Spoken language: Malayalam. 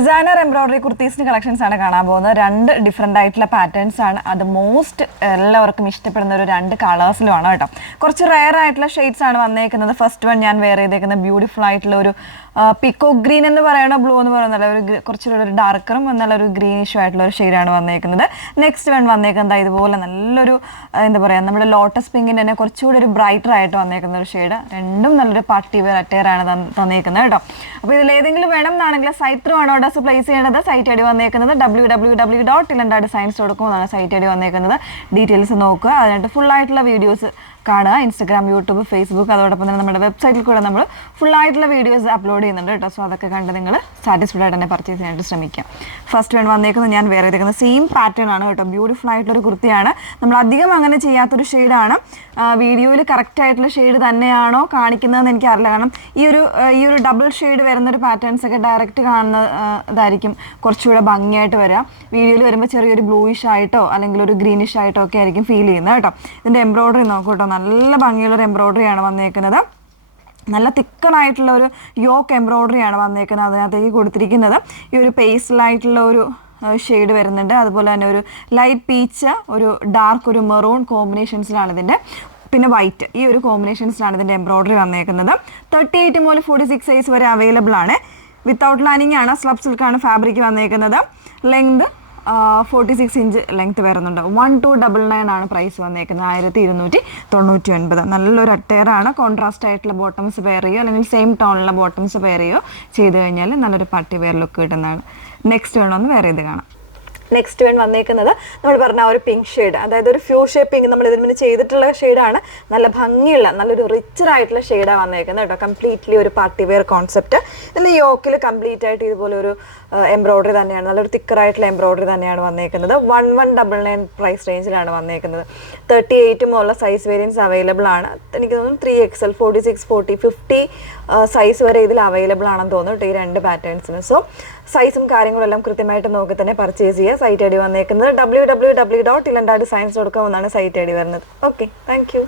ഡിസൈനർ എംബ്രോയിഡറി കുർത്തീസിന്റെ കളക്ഷൻസ് ആണ് കാണാൻ പോകുന്നത്. രണ്ട് ഡിഫറെൻ്റ് ആയിട്ടുള്ള പാറ്റേൺസ് ആണ്. അത് മോസ്റ്റ് എല്ലാവർക്കും ഇഷ്ടപ്പെടുന്ന ഒരു രണ്ട് കളേഴ്സിലുമാണ് കേട്ടോ. കുറച്ച് റെയർ ആയിട്ടുള്ള ഷെയ്ഡ്സ് ആണ് വന്നേക്കുന്നത്. ഫസ്റ്റ് വൺ ഞാൻ വെയർ ചെയ്തേക്കുന്നത് ബ്യൂട്ടിഫുൾ ആയിട്ടുള്ള ഒരു പിക്കോ ഗ്രീൻ എന്ന് പറയണോ ബ്ലൂ എന്ന് പറയുന്നില്ല, ഒരു കുറച്ചുകൂടെ ഒരു ഡാർക്കറും എന്നുള്ള ഒരു ഗ്രീനിഷും ആയിട്ടുള്ള ഒരു ഷെയ്ഡാണ് വന്നേക്കുന്നത്. നെക്സ്റ്റ് വൺ വന്നേക്കുന്നത് ഇതുപോലെ നല്ലൊരു എന്താ പറയുക, നമ്മുടെ ലോട്ടസ് പിങ്കിൻ്റെ തന്നെ കുറച്ചുകൂടി ഒരു ബ്രൈറ്റർ ആയിട്ട് വന്നേക്കുന്ന ഒരു ഷെയ്ഡ്. രണ്ടും നല്ലൊരു പാർട്ടി വെയർ അറ്റയറാണ് തന്നേക്കുന്നത് കേട്ടോ. അപ്പോൾ ഇതിലേതെങ്കിലും വേണം എന്നാണെങ്കിൽ സൈറ്റ് ത്രൂ ആണ് ഓർഡേഴ്സ് പ്ലേസ് ചെയ്യേണ്ടത്. സൈറ്റ് ഐ ഡി വന്നേക്കുന്നത് www.tilandadesigns.com എന്നാണ് സൈറ്റ് ഐ ഡി വന്നേക്കുന്നത്. ഡീറ്റെയിൽസ് നോക്കുക, അതിനായിട്ട് ഫുൾ ആയിട്ടുള്ള വീഡിയോസ് കാണുക. ഇൻസ്റ്റാഗ്രാം, യൂട്യൂബ്, ഫേസ്ബുക്ക്, അതോടൊപ്പം തന്നെ നമ്മുടെ വെബ്സൈറ്റിൽ കൂടെ നമ്മൾ ഫുൾ ആയിട്ടുള്ള വീഡിയോസ് അപ്ലോഡ് ചെയ്യുന്നുണ്ട് കേട്ടോ. സോ അതൊക്കെ കണ്ട് നിങ്ങൾ സാറ്റിസ്ഫൈഡ് ആയിട്ട് തന്നെ പർച്ചേസ് ചെയ്യാനായിട്ട് ശ്രമിക്കാം. ഫസ്റ്റ് വൺ വന്നേക്കുന്നത് ഞാൻ വേറെ ചെയ്തേക്കുന്നത് സെയിം പാറ്റേൺ ആണ് കേട്ടോ. ബ്യൂട്ടിഫുൾ ആയിട്ടുള്ളൊരു കുർത്തിയാണ്. നമ്മൾ അധികം അങ്ങനെ ചെയ്യാത്തൊരു ഷെയ്ഡാണ്. വീഡിയോയിൽ കറക്റ്റ് ആയിട്ടുള്ള ഷെയ്ഡ് തന്നെയാണോ കാണിക്കുന്നതെന്ന് എനിക്കറിയില്ല. കാരണം ഈ ഒരു ഡബിൾ ഷെയ്ഡ് വരുന്നൊരു പാറ്റേൺസ് ഒക്കെ ഡയറക്റ്റ് കാണുന്നതായിരിക്കും കുറച്ചുകൂടെ ഭംഗിയായിട്ട് വരിക. വീഡിയോയിൽ വരുമ്പോൾ ചെറിയൊരു ബ്ലൂയിഷ് ആയിട്ടോ അല്ലെങ്കിൽ ഒരു ഗ്രീനിഷ് ആയിട്ടോ ഒക്കെ ആയിരിക്കും ഫീൽ ചെയ്യുന്നത് കേട്ടോ. ഇതിൻ്റെ എംബ്രോയിഡറി നോക്കൂട്ടോ, നല്ല ഭംഗിയുള്ളൊരു എംബ്രോയിഡറിയാണ് വന്നേക്കുന്നത്. നല്ല തിക്കണായിട്ടുള്ള ഒരു യോക്ക് എംബ്രോയിഡറിയാണ് വന്നേക്കുന്നത്. അതിനകത്തേക്ക് കൊടുത്തിരിക്കുന്നത് ഈ ഒരു പേസ്റ്റലായിട്ടുള്ള ഒരു ഷെയ്ഡ് വരുന്നുണ്ട്. അതുപോലെ തന്നെ ഒരു ലൈറ്റ് പീച്ച്, ഒരു ഡാർക്ക്, ഒരു മെറൂൺ കോമ്പിനേഷൻസിലാണ് ഇതിൻ്റെ, പിന്നെ വൈറ്റ്, ഈ ഒരു കോമ്പിനേഷൻസിലാണ് ഇതിൻ്റെ എംബ്രോയിഡറി വന്നേക്കുന്നത്. 38 മുതൽ 46 സൈസ് വരെ അവൈലബിൾ ആണ്. വിത്തൗട്ട് ലൈനിങ് ആണ്, സ്ലബ് സിൽക്കാണ് ഫാബ്രിക് വന്നേക്കുന്നത്. ലെങ്ത് 46 ഇഞ്ച് ലെങ്ത് വരുന്നുണ്ട്. 1299 ആണ് പ്രൈസ് വന്നേക്കുന്നത്. 1299. നല്ലൊരു അട്ടയറാണ്. കോൺട്രാസ്റ്റ് ആയിട്ടുള്ള ബോട്ടംസ് വെയർ ചെയ്യുക അല്ലെങ്കിൽ സെയിം ടോണിലുള്ള ബോട്ടംസ് വെയർ ചെയ്യുകയോ ചെയ്ത് കഴിഞ്ഞാൽ നല്ലൊരു പാർട്ടി വെയർ ലുക്ക് കിട്ടുന്നതാണ്. നെക്സ്റ്റ് വേണമെന്ന് വെയർ ചെയ്ത് കാണാം. നെക്സ്റ്റ് വൺ വന്നേക്കുന്നത് നമ്മൾ പറഞ്ഞ ഒരു പിങ്ക് ഷെയ്ഡ്, അതായത് ഒരു ഫ്യൂഷ്യ പിങ്ക് നമ്മൾ ഇതിന് മുന്നേ ചെയ്തിട്ടുള്ള ഷെയ്ഡാണ്. നല്ല ഭംഗിയുള്ള നല്ലൊരു റിച്ചർ ആയിട്ടുള്ള ഷെയ്ഡാണ് വന്നേക്കുന്നത് കേട്ടോ. കംപ്ലീറ്റ്ലി ഒരു പാർട്ടി വെയർ കോൺസെപ്റ്റ്. ഇതിൻ്റെ യോക്കിൽ കംപ്ലീറ്റ് ആയിട്ട് ഇതുപോലെ ഒരു എംബ്രോയിഡറി തന്നെയാണ്, നല്ലൊരു തിക്കറായിട്ടുള്ള എംബ്രോയിഡറി തന്നെയാണ് വന്നേക്കുന്നത്. 1199 പ്രൈസ് റേഞ്ചിലാണ് വന്നേക്കുന്നത്. 38 മുതലുള്ള സൈസ് വേരിയൻസ് അവൈലബിൾ ആണ്. എനിക്ക് തോന്നുന്നു 3XL, 46, 40, 50 സൈസ് വരെ ഇതിൽ അവൈലബിൾ ആണെന്ന് തോന്നുന്നു കേട്ടോ ഈ രണ്ട് പാറ്റേൺസിന്. സോ സൈസും കാര്യങ്ങളെല്ലാം കൃത്യമായിട്ട് നോക്കി തന്നെ പർച്ചേസ് ചെയ്യുക. സൈറ്റ് ഐ ഡി വന്നേക്കുന്നത് www.tilandadesigns.com എന്നാണ് സൈറ്റ് ഐ ഡി വരുന്നത്. Okay, thank you.